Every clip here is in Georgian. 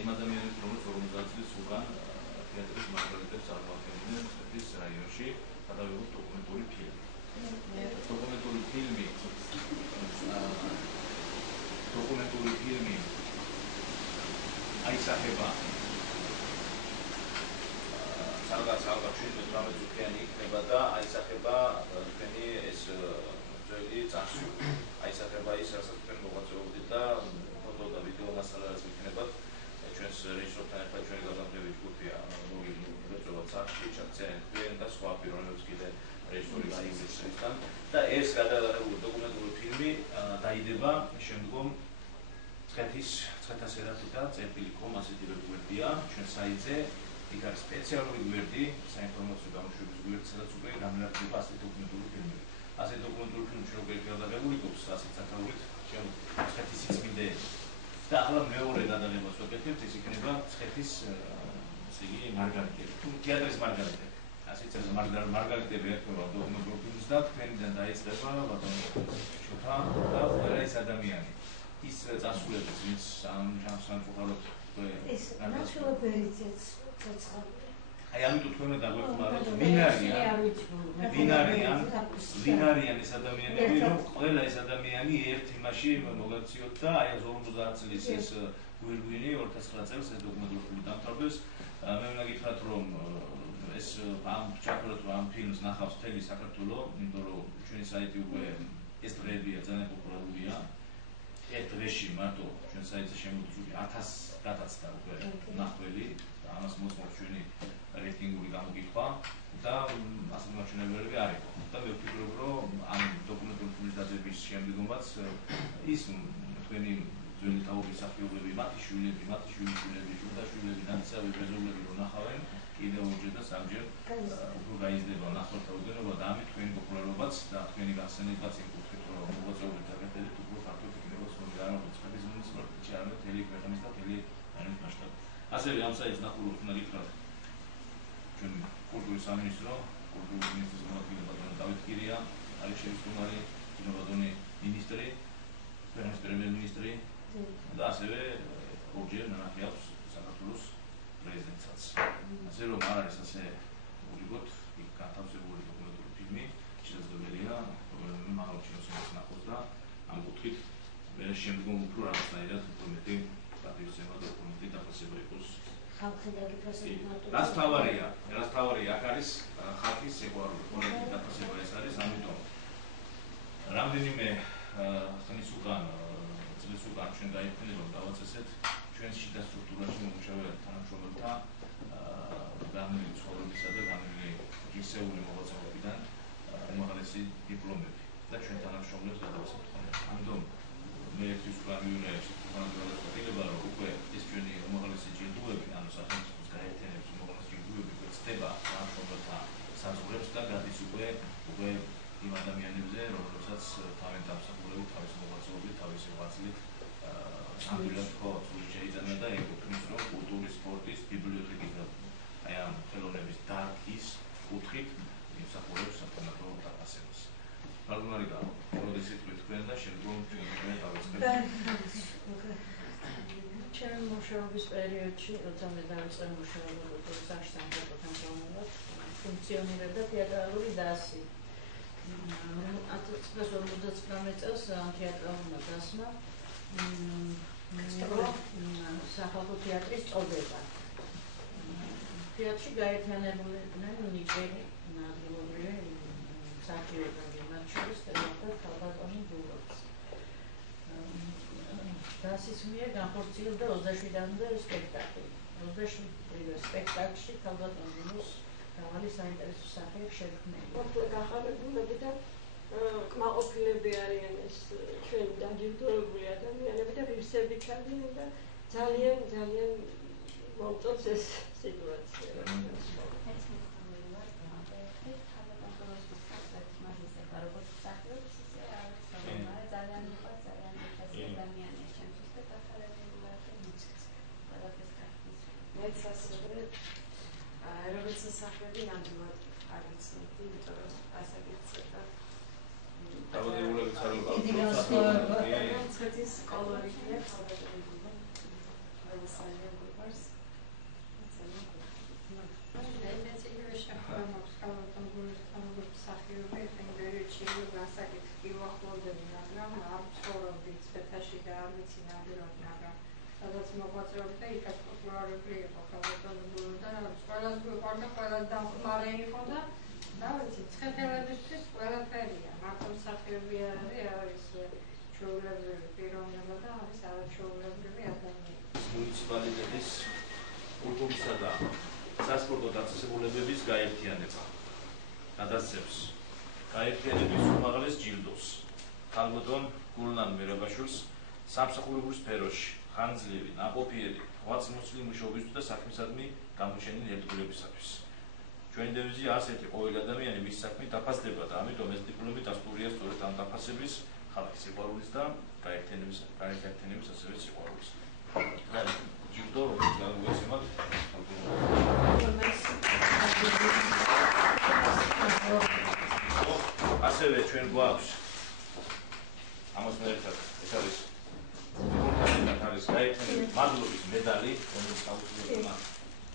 იმ ადამიანებს, რომელიც 50 წლის უკან თეატრის მარგალიტებს წარმოადგენდნენ მცხეთის რაიონში, გადავიღოთ დოკუმენტური ფილმი. დოკუმენტური ფილმი აისახება სალგაფში 18 წუთიანი იქნება და აისახება თქვენი ეს ძველი წარსული. აისახება ის, რასაც თქვენ მოღვაწეობდით და ფოტო და ვიდეო მასალას იქნებათ ჩვენს რეჟისორთან ერთად ჩვენი გაზაფხულების ჯგუფია მოგიწევთ სახში ჩაქცევენ და სხვა პიროვნებებს კიდე რეჟისორი გაიგზავნა და ეს გადაღებული დოკუმენტური ფილმი დაიდება შემდგომ ცხეთის ერათი და წერტილი კომ ასეთი გვერდია ჩვენ საიტზე იქ არის სპეციალური გვერდი საინფორმაციო გამოშვების გვერდი სადაც უკვე გამართება ასეთი დოკუმენტური ფილმები. ასეთი დოკუმენტური ფილმი ჩვენ უკვე გადაღებული გვაქვს ასეთ საკითხით ჩვენ ცხეთის სიწმინდე და ახლა მეორე გადაღებას ვაკეთებთ ის იქნება ცხეთის ესე იგი მარგალიტები თეატრის მარგალიტები ასეთ მარგალიტები ერთობა დოკუმენტურ ფილმს და თქვენიდან დაიწყება ბატონო შოთა და ყველა ის ადამიანი ის წასულებს ვინც ამ სამწუხაროდ ეს ნაცვლობერიცეც ცოცხალ აი ამიტომ თქვენ დაგვეხმაროთ ვინ არიან ეს ადამიანები რომ ყველა ეს ადამიანი ერთ იმაში მოგაქციოთ და აი 50 წლის ეს გვირგვინი 2009 წელს ეს დოკუმენტური ფილმი დამთავრდეს მე უნდა გითხრათ რომ ეს ამ ჩაქროთ ამ ფილმს ნახავს მთელი საქართველო იმიტომ რომ ჩვენი საიტი უკვე ეს დღეებია ძალიან პოპულარულია ერთ დღეში მარტო ჩვენ საიტზე შემოგვიძული 1000 გადაცდა უკვე ნახველი ამას მოსმობს ჩვენი რეიტინგური გამოგიხვა და ასე მაჩვენებელები არ იყო და მე ვფიქრობ რომ ამ დოკუმენტური ფილმის დადებების შემდგომაც ის თქვენი ძველი თაობის სახიობები მათი შვილები შვილები ნაცავი ბეზოვლები რომ ნახავენ კიდევ ორჯერ და სამჯერ უფრო გაიზრდება ნახევართა ოდენობა და ამით თქვენი პოპულარობაც და თქვენი გახსენებაც იმ კუთხით რომ მოღვაწეობით დაგეთელით უფრო ფართოდ იქნება სწორი არამედ ცხეთის მუნიციპალიტეტში არამედ მთელი ქვეყნის და მთელი ეროვნულ მასშტაბით. ასევე ამ საიტს ნახულობთ უნდა გითხრათ ჩვენი კულტურის სამინისტრო კულტურის მინისტრის მოადგილე ბატონი დავით კირია არის შემოსული ბატონი მინისტრი ქვეყნის პრემიერ-მინისტრი და ასევე ორჯერ ნახავს საქართველოს პრეზიდენტსაც. ასე რომ არ არის ასე უგიგოთ იქ გათავსებული დოკუმენტური ფილმი შესაძლებელია რომელიმე მაღალ ჩინოსებს ნახოს და ამ კუთხით მე შემდგომ უფრო რაღაცნაირად უფრო მეტი პატრიოტიზმი და უფრო მეტი დაფასება იყოს ხალხი დაგიფასებინათ რას თავარია აქ არის ხალხის სიყვარული პოლიტიკური დაფასება ეს არის ამიტომ რამდენიმე ხნის უკან წლის უკან ჩვენ დაიფიქრეთ რომ დავაწესეთ ჩვენ შიდა სტრუქტურაში მომუშავე თანამშრომელთა განმული ცხოვრებისა და განმული ისეული მოღვაწეობიდან უმაღლესი დიპლომები და ჩვენ თანამშრომლებს გადავასწრებთ ხოლმე. ამიტომ მე ის პლანირებს განაცხადება რომ უკვე ეს ჩვენი უმაღლესი ჯილდოები ანუ სახელმწიფოს გაერთიანების უმაღლესი ჯილდოები გვეცდება თანამშრომელთა საზღვრებს და გადის უკვე იმ ადამიანებზე რომელსაც თავენ დამსახურებით თავის მოღვაწეობით თავისი ღვაწლით სამდრილად ხო შეიძლება და ეკუთვნის რომ კულტურის სპორტის ბიბლიოთეკის და აი ამ ხელოვნების დარგის კუთხით იმსახურებს საკუთარ დაფასებას. Palmarika, როდესაც თქვენ და შემდგომ ჩვენ დავიწყებთ. ჩემი მუშაობის პერიოდში, როცა მე დავიწყე მუშაობა კულტურის სახლში სამხატვრო ფუნქციონირებდა თეატრალური დასი. 1959 წელს თეატრალურმა დასმა სახალხო თეატრის წოდება. თეატრში გაერთიანებულიყვნენ ნიჭიერი ნადგილობრივი საქმიანობები, მათ შორის ქალბატონი გულობს. დასის მიერ განხორციელდა 27-მდე სპექტაკლი. 27 სპექტაკლში ქალბატონ გულობს მრავალი საინტერესო სახეები შექმნილია. გახარებულები და კმაყოფილები არიან ეს ჩვენი დაჯილდოებული ადამიანები და ღირსები ჩადიან და ძალიან მომწონს ეს სიტუაცია. მეც ასევე როგორც სახელი ნამდვილად არ ვიცნობდი, იმიტომ რომ ასაკეთებდა. დავადებულებით არ ვიყავ. ცოტის კოლორიტია, ხალხები. მიყვარს. სადაც მოღვაწეობდა და იქაც პოპულარული იყო ქალბატონი და ყველას გვიყვარდა, ყველას დამხმარე იყო და რა ვიცი, ცხეთელებისთვის ყველაფერია, მარტო მსახიობი არის ჩვეულებრივი პიროვნება და არის არაჩვეულებრივი ადამიანი. მუნიციპალიტეტის კულტურისა და სასპორტო დაწესებულებების გაერთიანება გადასცემს გაერთიანების უმაღლეს ჯილდოს ქალბატონ გულნან მერაბაშვილს სამსახურებრივ სფეროში ხანგრძლივი, ნაყოფიერი, ღვაწლმოსილი მუშაობისთვის და საქმისადმი გამოჩენილი ერთგულებისათვის. ჩვენი დევიზია ასეთი ყოველი ადამიანი მის საქმით დაფასდება და ამიტომ ეს დიპლომი დასტურია სწორედ ამ დაფასების, ხალხის სიყვარულის და გაერთიანების ასევე სიყვარულის. ჯილდო, რომელიც გამოგვეცემათ ასევე ჩვენ გვაქვს ამასთან ერთად ეს არის არის გაერთიანების მადლობის მედალი, რომელიც აუცილებლად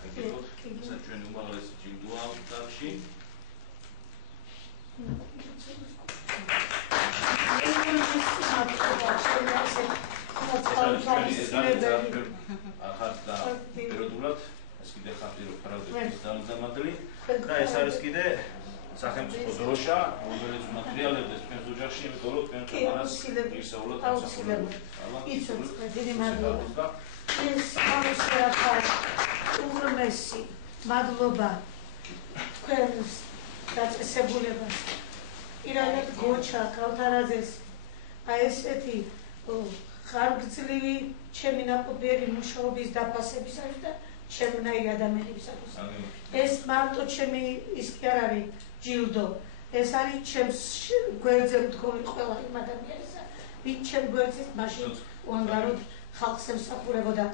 აგებოთ. ეს ჩვენი უმაღლესი ჯილდოა დარში. ახაც და პერიოდულად ეს კიდე ხანტირო ფარადების დამზადებული და ეს არის კიდე სახელმწიფო დროშა, რომელიც მატერიალებს თქვენს ოჯახში, იმიტომ რომ თქვენ ქვეყანას ისეულად ამსახურებთ. იცოდეთ, დიდი მადლობა. ეს ამასრაფად უმრმესი მადლობა თქვენს დაწესებულებას. პირადად გოჩა ქავთარაძეს აი ესეთი ხანგრძლივი ჩემი ნაყოფიერი მუშაობის დაფასებისათვის და შემნაირი ადამიანებისათვის. ეს მარტო ჩემი ის კი არ არის ჯილდო, ეს არის ჩემს გვერდზე მდგომი ყველა იმ ადამიანისა, ვინც ჩემ გვერდზე მაშინ უანგაროდ ხალხს ემსახურებოდა.